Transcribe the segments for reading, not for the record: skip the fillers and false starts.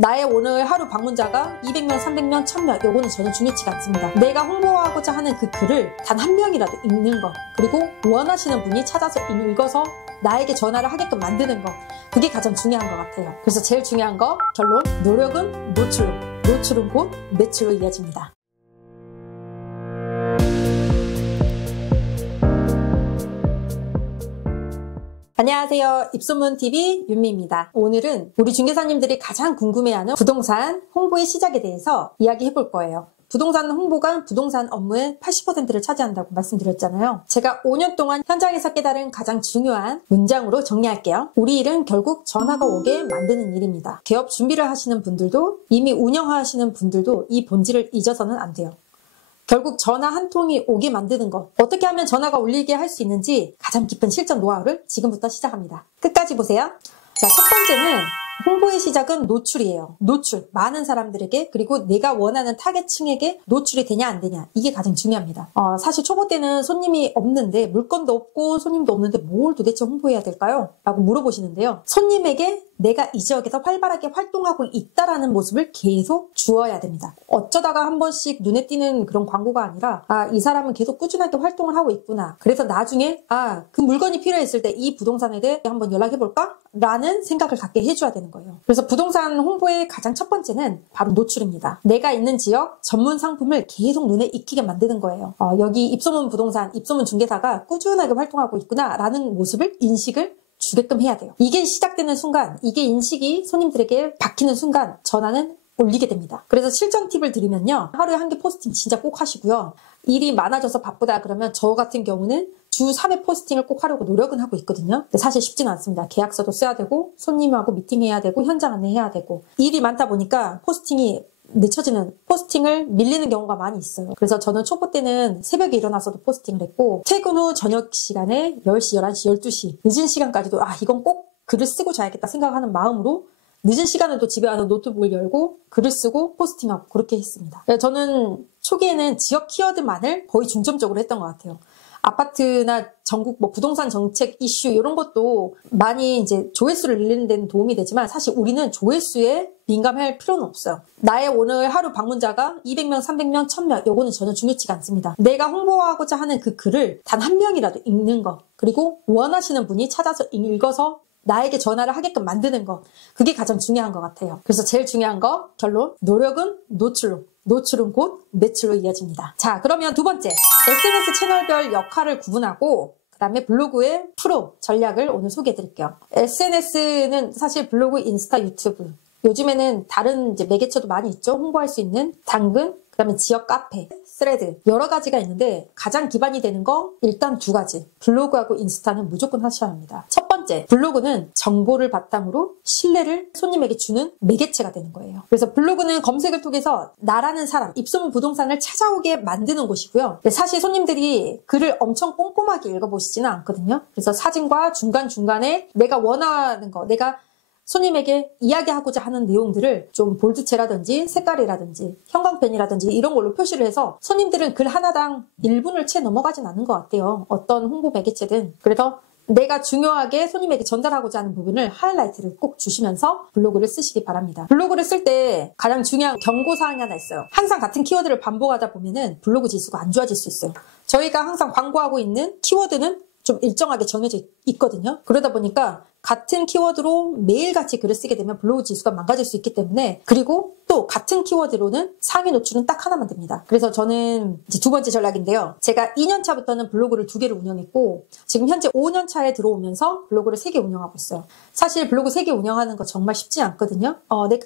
나의 오늘 하루 방문자가 200명, 300명, 1000명 요거는 전혀 중요치가 않습니다. 내가 홍보하고자 하는 그 글을 단 한 명이라도 읽는 거, 그리고 원하시는 분이 찾아서 읽어서 나에게 전화를 하게끔 만드는 거, 그게 가장 중요한 것 같아요. 그래서 제일 중요한 거 결론, 노력은 노출로, 노출은 곧 매출로 이어집니다. 안녕하세요. 입소문TV 윤미입니다. 오늘은 우리 중개사님들이 가장 궁금해하는 부동산 홍보의 시작에 대해서 이야기해 볼 거예요. 부동산 홍보가 부동산 업무의 80%를 차지한다고 말씀드렸잖아요. 제가 5년 동안 현장에서 깨달은 가장 중요한 문장으로 정리할게요. 우리 일은 결국 전화가 오게 만드는 일입니다. 개업 준비를 하시는 분들도 이미 운영하시는 분들도 이 본질을 잊어서는 안 돼요. 결국 전화 한 통이 오게 만드는 것, 어떻게 하면 전화가 울리게 할 수 있는지 가장 깊은 실전 노하우를 지금부터 시작합니다. 끝까지 보세요. 자, 첫 번째는 홍보의 시작은 노출이에요. 노출. 많은 사람들에게, 그리고 내가 원하는 타겟층에게 노출이 되냐 안 되냐, 이게 가장 중요합니다. 사실 초보 때는 손님이 없는데, 물건도 없고 손님도 없는데 뭘 도대체 홍보해야 될까요? 라고 물어보시는데요. 손님에게 내가 이 지역에서 활발하게 활동하고 있다라는 모습을 계속 주어야 됩니다. 어쩌다가 한 번씩 눈에 띄는 그런 광고가 아니라, 이 사람은 계속 꾸준하게 활동을 하고 있구나. 그래서 나중에 그 물건이 필요했을 때 이 부동산에 대해 한번 연락해볼까? 라는 생각을 갖게 해줘야 되는 거예요. 그래서 부동산 홍보의 가장 첫 번째는 바로 노출입니다. 내가 있는 지역 전문 상품을 계속 눈에 익히게 만드는 거예요. 여기 입소문 부동산, 입소문 중개사가 꾸준하게 활동하고 있구나 라는 모습을 인식을 주게끔 해야 돼요. 이게 시작되는 순간, 이게 인식이 손님들에게 박히는 순간 전화는 올리게 됩니다. 그래서 실전 팁을 드리면요, 하루에 한 개 포스팅 진짜 꼭 하시고요. 일이 많아져서 바쁘다 그러면 저 같은 경우는 주 3회 포스팅을 꼭 하려고 노력은 하고 있거든요. 근데 사실 쉽지는 않습니다. 계약서도 써야 되고, 손님하고 미팅해야 되고, 현장 안내해야 되고, 일이 많다 보니까 포스팅이 늦춰지는, 포스팅을 밀리는 경우가 많이 있어요. 그래서 저는 초보 때는 새벽에 일어나서도 포스팅을 했고, 퇴근 후 저녁 시간에 10시, 11시, 12시 늦은 시간까지도 이건 꼭 글을 쓰고 자야겠다 생각하는 마음으로 늦은 시간에도 집에 와서 노트북을 열고 글을 쓰고 포스팅하고 그렇게 했습니다. 저는 초기에는 지역 키워드만을 거의 중점적으로 했던 것 같아요. 아파트나 전국 부동산 정책 이슈 이런 것도 많이 이제 조회수를 늘리는 데는 도움이 되지만, 사실 우리는 조회수에 민감할 필요는 없어요. 나의 오늘 하루 방문자가 200명, 300명, 1000명 요거는 전혀 중요치가 않습니다. 내가 홍보하고자 하는 그 글을 단 한 명이라도 읽는 거, 그리고 원하시는 분이 찾아서 읽어서 나에게 전화를 하게끔 만드는 거, 그게 가장 중요한 것 같아요. 그래서 제일 중요한 거 결론, 노력은 노출로, 노출은 곧 매출로 이어집니다. 자, 그러면 두 번째, SNS 채널별 역할을 구분하고 그 다음에 블로그의 프로 전략을 오늘 소개해 드릴게요. SNS는 사실 블로그, 인스타, 유튜브, 요즘에는 다른 이제 매개체도 많이 있죠. 홍보할 수 있는 당근, 그 다음에 지역 카페, 스레드, 여러 가지가 있는데 가장 기반이 되는 거 일단 두 가지, 블로그하고 인스타는 무조건 하셔야 합니다. 첫 번째, 블로그는 정보를 바탕으로 신뢰를 손님에게 주는 매개체가 되는 거예요. 그래서 블로그는 검색을 통해서 나라는 사람, 입소문 부동산을 찾아오게 만드는 곳이고요. 사실 손님들이 글을 엄청 꼼꼼하게 읽어보시지는 않거든요. 그래서 사진과 중간중간에 내가 원하는 거, 내가 손님에게 이야기하고자 하는 내용들을 좀 볼드체라든지 색깔이라든지 형광펜이라든지 이런 걸로 표시를 해서 손님들은 글 하나당 1분을 채 넘어가진 않는 것 같아요. 어떤 홍보 매개체든. 그래서 내가 중요하게 손님에게 전달하고자 하는 부분을 하이라이트를 꼭 주시면서 블로그를 쓰시기 바랍니다. 블로그를 쓸 때 가장 중요한 경고사항이 하나 있어요. 항상 같은 키워드를 반복하다 보면은 블로그 지수가 안 좋아질 수 있어요. 저희가 항상 광고하고 있는 키워드는 좀 일정하게 정해져 있거든요. 그러다 보니까 같은 키워드로 매일같이 글을 쓰게 되면 블로그 지수가 망가질 수 있기 때문에, 그리고 또 같은 키워드로는 상위 노출은 딱 하나만 됩니다. 그래서 저는 이제 두 번째 전략인데요. 제가 2년 차부터는 블로그를 2개를 운영했고, 지금 현재 5년 차에 들어오면서 블로그를 3개 운영하고 있어요. 사실 블로그 3개 운영하는 거 정말 쉽지 않거든요.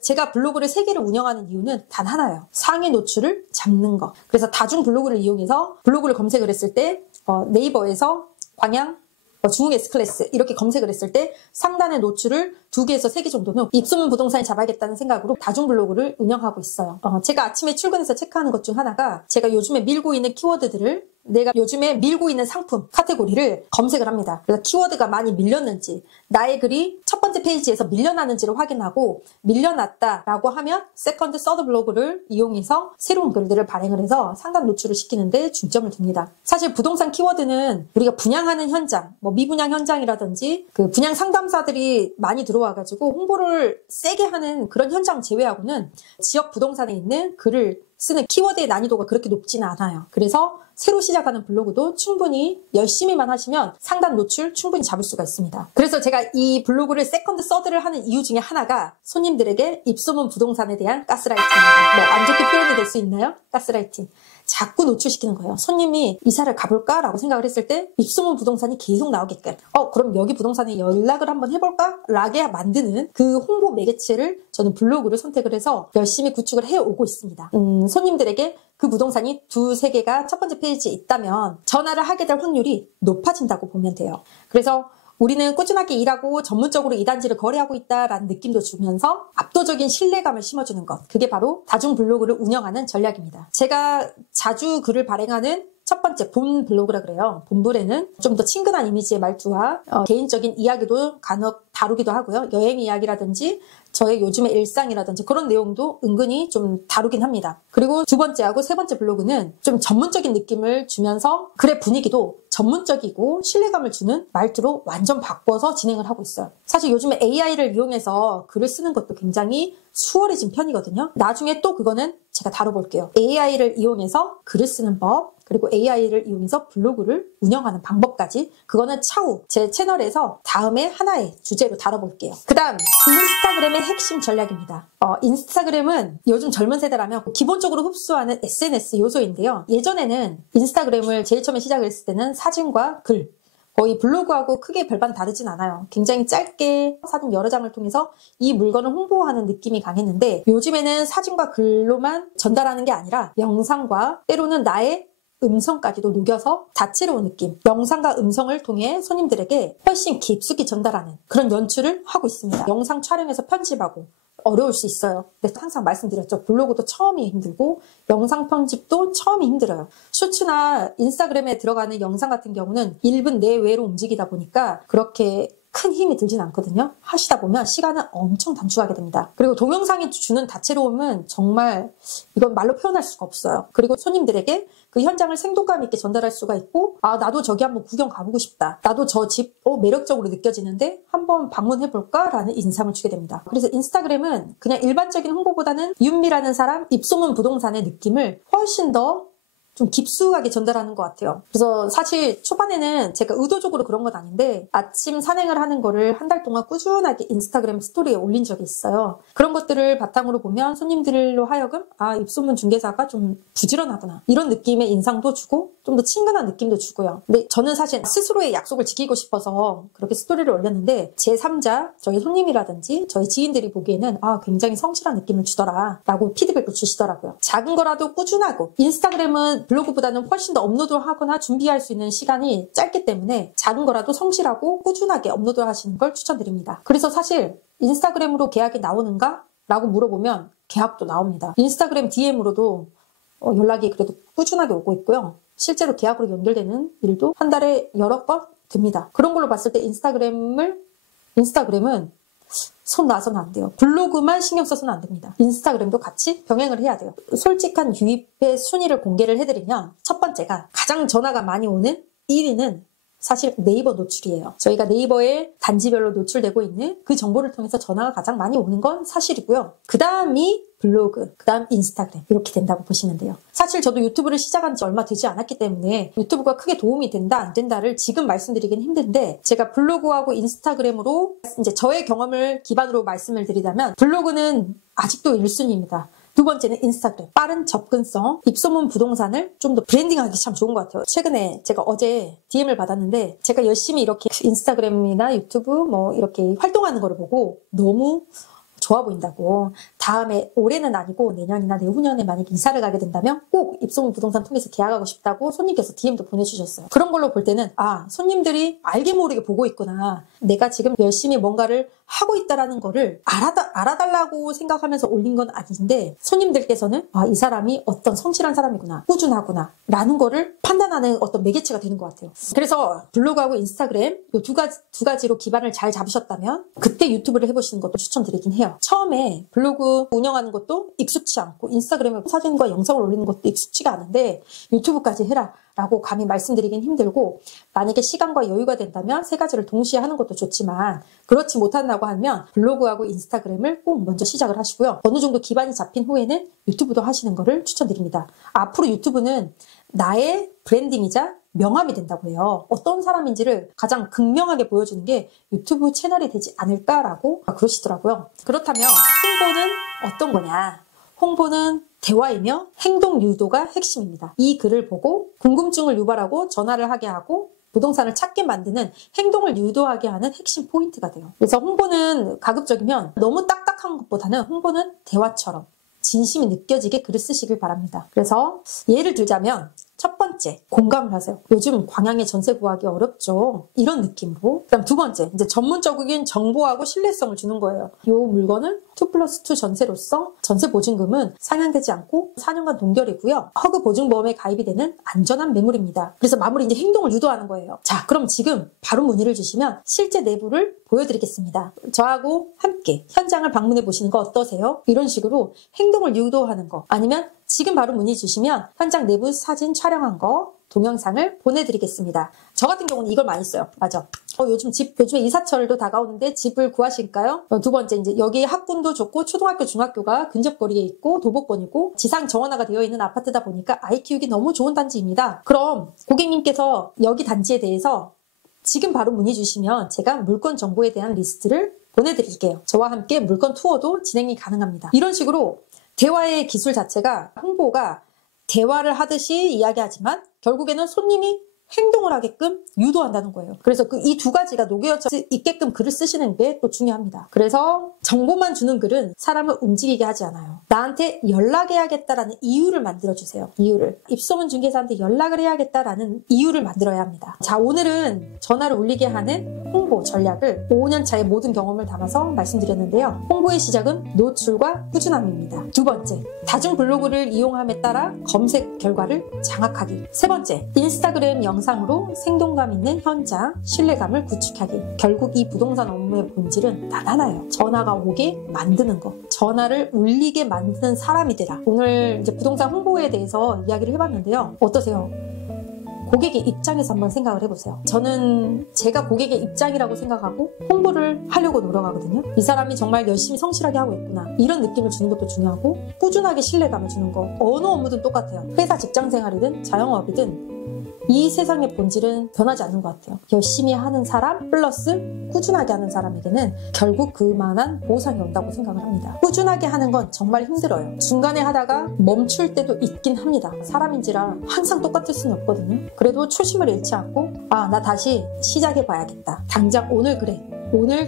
제가 블로그를 3개를 운영하는 이유는 단 하나예요. 상위 노출을 잡는 거. 그래서 다중 블로그를 이용해서 블로그를 검색을 했을 때 네이버에서 광양, 중흥 S클래스 이렇게 검색을 했을 때 상단의 노출을 2개에서 3개 정도는 입소문 부동산이 잡아야겠다는 생각으로 다중 블로그를 운영하고 있어요. 제가 아침에 출근해서 체크하는 것 중 하나가, 제가 요즘에 밀고 있는 키워드들을 내가 요즘에 밀고 있는 상품 카테고리를 검색을 합니다. 그래서 키워드가 많이 밀렸는지, 나의 글이 첫 번째 페이지에서 밀려나는지를 확인하고, 밀려났다라고 하면 세컨드, 서드 블로그를 이용해서 새로운 글들을 발행을 해서 상단 노출을 시키는데 중점을 둡니다. 사실 부동산 키워드는 우리가 분양하는 현장, 뭐 미분양 현장이라든지 그 분양 상담사들이 많이 들어와가지고 홍보를 세게 하는 그런 현장 제외하고는 지역 부동산에 있는 글을 쓰는 키워드의 난이도가 그렇게 높지는 않아요. 그래서 새로 시작하는 블로그도 충분히 열심히만 하시면 상단 노출 충분히 잡을 수가 있습니다. 그래서 제가 이 블로그를 세컨드, 서드를 하는 이유 중에 하나가 손님들에게 입소문 부동산에 대한 가스라이팅입니다. 뭐 안 좋게 표현이 될 수 있나요? 가스라이팅. 자꾸 노출시키는 거예요. 손님이 이사를 가볼까? 라고 생각을 했을 때 입소문 부동산이 계속 나오게끔 그럼 여기 부동산에 연락을 한번 해볼까? 라게 만드는 그 홍보 매개체를 저는 블로그를 선택을 해서 열심히 구축을 해오고 있습니다. 손님들에게 그 부동산이 2-3개가 첫 번째 페이지에 있다면 전화를 하게 될 확률이 높아진다고 보면 돼요. 그래서 우리는 꾸준하게 일하고 전문적으로 이 단지를 거래하고 있다라는 느낌도 주면서 압도적인 신뢰감을 심어주는 것. 그게 바로 다중 블로그를 운영하는 전략입니다. 제가 자주 글을 발행하는 첫 번째 본 블로그라 그래요. 본블에는 좀 더 친근한 이미지의 말투와 개인적인 이야기도 간혹 다루기도 하고요. 여행 이야기라든지 저의 요즘의 일상이라든지 그런 내용도 은근히 좀 다루긴 합니다. 그리고 두 번째하고 세 번째 블로그는 좀 전문적인 느낌을 주면서 글의 분위기도 전문적이고 신뢰감을 주는 말투로 완전 바꿔서 진행을 하고 있어요. 사실 요즘에 AI를 이용해서 글을 쓰는 것도 굉장히 수월해진 편이거든요. 나중에 또 그거는 제가 다뤄볼게요. AI를 이용해서 글을 쓰는 법, 그리고 AI를 이용해서 블로그를 운영하는 방법까지 그거는 차후 제 채널에서 다음에 하나의 주제로 다뤄볼게요. 그 다음 인스타그램의 핵심 전략입니다. 인스타그램은 요즘 젊은 세대라면 기본적으로 흡수하는 SNS 요소인데요. 예전에는 인스타그램을 제일 처음에 시작을 했을 때는 사진과 글, 거의 블로그하고 크게 별반 다르진 않아요. 굉장히 짧게 사진 여러 장을 통해서 이 물건을 홍보하는 느낌이 강했는데 요즘에는 사진과 글로만 전달하는 게 아니라 영상과 때로는 나의 음성까지도 녹여서 다채로운 느낌, 영상과 음성을 통해 손님들에게 훨씬 깊숙이 전달하는 그런 연출을 하고 있습니다. 영상 촬영해서 편집하고 어려울 수 있어요. 근데 항상 말씀드렸죠. 블로그도 처음이 힘들고 영상 편집도 처음이 힘들어요. 쇼츠나 인스타그램에 들어가는 영상 같은 경우는 1분 내외로 움직이다 보니까 그렇게 큰 힘이 들진 않거든요. 하시다 보면 시간을 엄청 단축하게 됩니다. 그리고 동영상이 주는 다채로움은 정말 이건 말로 표현할 수가 없어요. 그리고 손님들에게 그 현장을 생동감 있게 전달할 수가 있고 나도 저기 한번 구경 가보고 싶다. 나도 저 집 매력적으로 느껴지는데 한번 방문해볼까? 라는 인상을 주게 됩니다. 그래서 인스타그램은 그냥 일반적인 홍보보다는 윤미라는 사람, 입소문 부동산의 느낌을 훨씬 더 좀 깊숙하게 전달하는 것 같아요. 그래서 사실 초반에는 제가 의도적으로 그런 건 아닌데 아침 산행을 하는 거를 한 달 동안 꾸준하게 인스타그램 스토리에 올린 적이 있어요. 그런 것들을 바탕으로 보면 손님들로 하여금 입소문 중개사가 좀 부지런하구나 이런 느낌의 인상도 주고 좀 더 친근한 느낌도 주고요. 근데 저는 사실 스스로의 약속을 지키고 싶어서 그렇게 스토리를 올렸는데 제3자, 저희 손님이라든지 저희 지인들이 보기에는 굉장히 성실한 느낌을 주더라 라고 피드백을 주시더라고요. 작은 거라도 꾸준하고 인스타그램은 블로그보다는 훨씬 더 업로드하거나 준비할 수 있는 시간이 짧기 때문에 작은 거라도 성실하고 꾸준하게 업로드 하시는 걸 추천드립니다. 그래서 사실 인스타그램으로 계약이 나오는가? 라고 물어보면 계약도 나옵니다. 인스타그램 DM으로도 연락이 그래도 꾸준하게 오고 있고요. 실제로 계약으로 연결되는 일도 한 달에 여러 건 됩니다. 그런 걸로 봤을 때 인스타그램은 손 놔서는 안 돼요. 블로그만 신경 써서는 안 됩니다. 인스타그램도 같이 병행을 해야 돼요. 솔직한 유입의 순위를 공개를 해드리면 첫 번째가 가장 전화가 많이 오는 1위는 사실 네이버 노출이에요. 저희가 네이버에 단지별로 노출되고 있는 그 정보를 통해서 전화가 가장 많이 오는 건 사실이고요. 그 다음이 블로그, 그 다음 인스타그램 이렇게 된다고 보시면 돼요. 사실 저도 유튜브를 시작한 지 얼마 되지 않았기 때문에 유튜브가 크게 도움이 된다 안 된다를 지금 말씀드리긴 힘든데 제가 블로그하고 인스타그램으로 이제 저의 경험을 기반으로 말씀을 드리자면 블로그는 아직도 1순위입니다. 두 번째는 인스타그램. 빠른 접근성, 입소문 부동산을 좀 더 브랜딩하기 참 좋은 것 같아요. 최근에 제가 어제 DM을 받았는데 제가 열심히 이렇게 인스타그램이나 유튜브 이렇게 활동하는 거를 보고 너무 좋아 보인다고 다음에 올해는 아니고 내년이나 내후년에 만약에 이사를 가게 된다면 꼭 입소문 부동산 통해서 계약하고 싶다고 손님께서 DM도 보내주셨어요. 그런 걸로 볼 때는 손님들이 알게 모르게 보고 있구나. 내가 지금 열심히 뭔가를 하고 있다라는 거를 알아달라고 생각하면서 올린 건 아닌데 손님들께서는 이 사람이 어떤 성실한 사람이구나, 꾸준하구나 라는 거를 판단하는 어떤 매개체가 되는 것 같아요. 그래서 블로그하고 인스타그램 이 두 가지로 기반을 잘 잡으셨다면 그때 유튜브를 해보시는 것도 추천드리긴 해요. 처음에 블로그 운영하는 것도 익숙치 않고 인스타그램에 사진과 영상을 올리는 것도 익숙치가 않은데 유튜브까지 해라 라고 감히 말씀드리긴 힘들고, 만약에 시간과 여유가 된다면 세 가지를 동시에 하는 것도 좋지만 그렇지 못한다고 하면 블로그하고 인스타그램을 꼭 먼저 시작을 하시고요. 어느 정도 기반이 잡힌 후에는 유튜브도 하시는 것을 추천드립니다. 앞으로 유튜브는 나의 브랜딩이자 명함이 된다고 해요. 어떤 사람인지를 가장 극명하게 보여주는 게 유튜브 채널이 되지 않을까라고 그러시더라고요. 그렇다면 홍보는 어떤 거냐? 홍보는 대화이며 행동 유도가 핵심입니다. 이 글을 보고 궁금증을 유발하고 전화를 하게 하고 부동산을 찾게 만드는 행동을 유도하게 하는 핵심 포인트가 돼요. 그래서 홍보는 가급적이면 너무 딱딱한 것보다는 홍보는 대화처럼 진심이 느껴지게 글을 쓰시길 바랍니다. 그래서 예를 들자면 첫 번째, 공감을 하세요. 요즘 광양에 전세 구하기 어렵죠. 이런 느낌으로. 그다음 두 번째, 이제 전문적인 정보하고 신뢰성을 주는 거예요. 이 물건은 2+2 전세로서 전세 보증금은 상향되지 않고 4년간 동결이고요. 허그 보증보험에 가입이 되는 안전한 매물입니다. 그래서 마무리 이제 행동을 유도하는 거예요. 자, 그럼 지금 바로 문의를 주시면 실제 내부를 보여드리겠습니다. 저하고 함께 현장을 방문해 보시는 거 어떠세요? 이런 식으로 행동을 유도하는 거. 아니면 지금 바로 문의 주시면 현장 내부 사진 촬영한 거 동영상을 보내드리겠습니다. 저 같은 경우는 이걸 많이 써요. 맞아. 요즘에 이사철도 다가오는데 집을 구하실까요? 두 번째, 이제 여기 학군도 좋고 초등학교, 중학교가 근접거리에 있고 도보권이고 지상 정원화가 되어 있는 아파트다 보니까 아이 키우기 너무 좋은 단지입니다. 그럼 고객님께서 여기 단지에 대해서 지금 바로 문의 주시면 제가 물건 정보에 대한 리스트를 보내드릴게요. 저와 함께 물건 투어도 진행이 가능합니다. 이런 식으로 대화의 기술 자체가 홍보가 대화를 하듯이 이야기하지만 결국에는 손님이 행동을 하게끔 유도한다는 거예요. 그래서 이 두 가지가 녹여져 있게끔 글을 쓰시는 게 또 중요합니다. 그래서 정보만 주는 글은 사람을 움직이게 하지 않아요. 나한테 연락해야겠다라는 이유를 만들어주세요. 이유를. 입소문 중개사한테 연락을 해야겠다라는 이유를 만들어야 합니다. 자, 오늘은 전화를 울리게 하는 홍보 전략을 5년 차의 모든 경험을 담아서 말씀드렸는데요. 홍보의 시작은 노출과 꾸준함입니다. 두 번째, 다중 블로그를 이용함에 따라 검색 결과를 장악하기. 세 번째, 인스타그램 영상으로 생동감 있는 현장, 신뢰감을 구축하기. 결국 이 부동산 업무의 본질은 단 하나예요. 전화가 오게 만드는 거. 전화를 울리게 만드는 사람이 되라. 오늘 이제 부동산 홍보에 대해서 이야기를 해봤는데요. 어떠세요? 고객의 입장에서 한번 생각을 해보세요. 저는 제가 고객의 입장이라고 생각하고 홍보를 하려고 노력하거든요. 이 사람이 정말 열심히 성실하게 하고 있구나. 이런 느낌을 주는 것도 중요하고 꾸준하게 신뢰감을 주는 거. 어느 업무든 똑같아요. 회사 직장생활이든 자영업이든 이 세상의 본질은 변하지 않는 것 같아요. 열심히 하는 사람 플러스 꾸준하게 하는 사람에게는 결국 그만한 보상이 온다고 생각을 합니다. 꾸준하게 하는 건 정말 힘들어요. 중간에 하다가 멈출 때도 있긴 합니다. 사람인지라 항상 똑같을 수는 없거든요. 그래도 초심을 잃지 않고 나 다시 시작해봐야겠다. 당장 오늘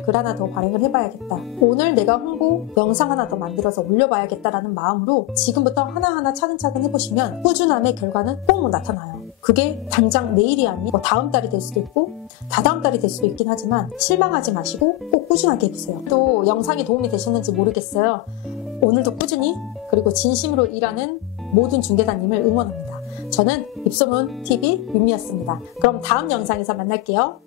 글 하나 더 발행을 해봐야겠다. 오늘 내가 홍보 영상 하나 더 만들어서 올려봐야겠다라는 마음으로 지금부터 하나하나 차근차근 해보시면 꾸준함의 결과는 꼭 나타나요. 그게 당장 내일이 아닌 다음 달이 될 수도 있고 다다음 달이 될 수도 있긴 하지만 실망하지 마시고 꼭 꾸준하게 해보세요. 또 영상이 도움이 되셨는지 모르겠어요. 오늘도 꾸준히 그리고 진심으로 일하는 모든 중개사님을 응원합니다. 저는 입소문 TV 윤미였습니다. 그럼 다음 영상에서 만날게요.